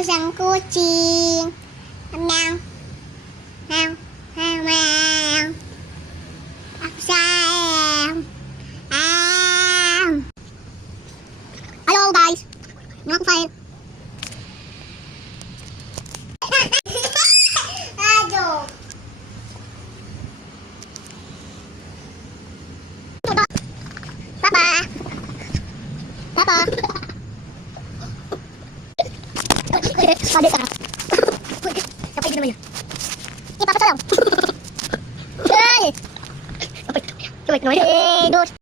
Aku sang kucing. Meow. Meow. Meow. Meow. Aku sayang. Halo guys. Ini aku file. Aduh. Papa. Papa. Adik kakak. Apa itu namanya? Ini papa tolong. Hei. Apa itu namanya? Coba itu namanya. Dos.